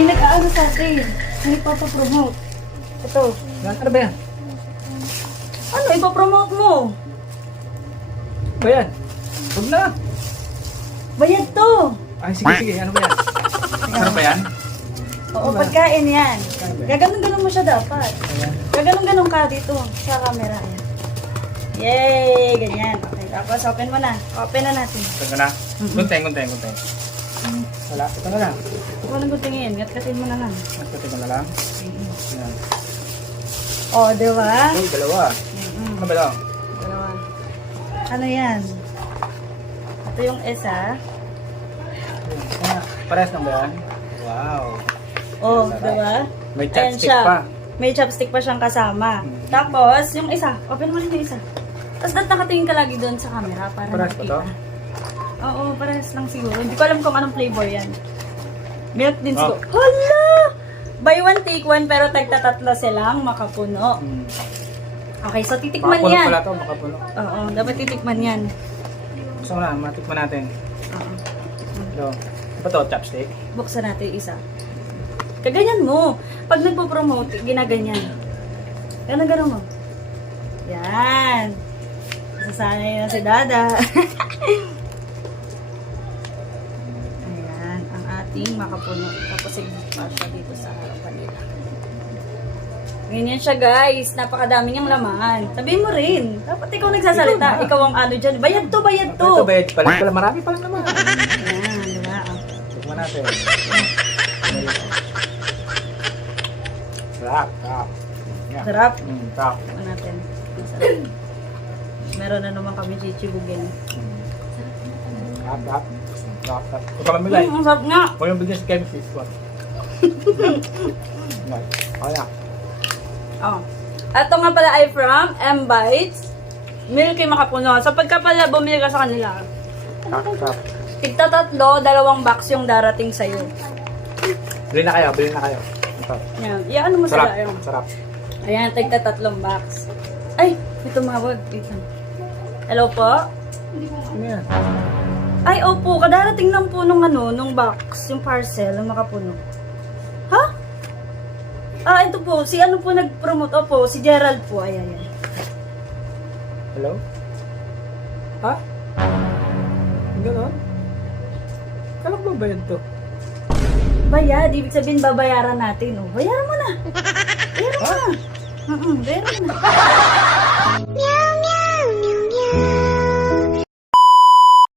May nag-aano sa atin. May ipapapromote. Ito. Ano ba yan? Ano, ipapromote mo? Ba yan? Huwag na. Bayad to. Ay, sige, sige. Ano ba yan? Ano ba yan? Oo, pagkain yan. Gaganon-ganon mo siya dapat. Ayan. Gaganon-ganon ka dito sa camera. Ayan. Yay! Ganyan. Okay, tapos open mo na. Open na natin. Ito ka na. Gunteng, gunteng, gunteng. Wala. Ito na lang. Walang gutingin. Ngat-katin mo na lang. Nagpati ko na lang. Ayan. Oh, di ba? Uy, dalawa. Ano ba lang? Dalawa. Ano yan? Ito yung isa. Parehas lang ba yan? Wow. Oh, di ba? May Ayan chopstick siya. pa. May chopstick pa siyang kasama. Tapos, yung isa. Open mo rin yung isa. Tapos, nakatingin ka lagi doon sa camera para Parehas ba to? Oo, parehas lang siguro. Hindi ko alam kung anong flavor yan. Milk din Oh. siguro. Hala! Buy one, take one, pero tagtatatlo silang makapuno. Okay, so titikman Makapuno yan. pala to, makapuno. Oo, dapat titikman yan. Gusto mo na, matikman natin. Oo. Ito. Ano ba to? Chopstick? Buksan natin yung isa. Kaganyan mo. Pag nagpo-promote, ginaganyan. Ganun mo. Yan. Sasanay na si Dada. Ayan, ang ating makapuno. Tapos pa siya dito sa harapan nila. Ganyan siya guys. Napakadami niyang laman. Sabihin mo rin. Dapat ikaw nagsasalita. Ikaw ang ano dyan. Bayad to, bayad to. Ito, bayad pala. Pala, marami pa lang naman. Ayan, diba? Tikman natin. Sarap, sarap. Yeah. Sarap. Sarap. Tignan natin. Masarap. Meron na naman kami chichibugin. Sarap, sarap. Sarap, sarap. Huwag ka mamilay. Ang sarap nga. Huwag yung bigyan si Kevin Fish ko. Kaya. Oh. Ito nga pala ay from M-Bites. Milky Makapuno. So pagka pala bumili ka sa kanila, Sarap, sarap. tigta tatlo, 2 box yung darating sa'yo. Bili na kayo, bili na kayo. Ito. Yan. Iyan mo Sarap, sila yung. sarap. Ayan, tigta 3 box. Ay, may tumawag. Wait lang. Hello po? Ano yan? Ay, opo. Kadarating lang po nung ano, nung box, yung parcel, ng Makapuno. Ha? Ah, ito po. Si ano po nag-promote? Opo, si Gerald po. Ayan, ayan. Hello? Ha? Ganon? Kala ko ba yun to? Bayad. Ibig sabihin, babayaran natin. Oh, bayaran mo na. Bayaran mo na. Bayaran mo na.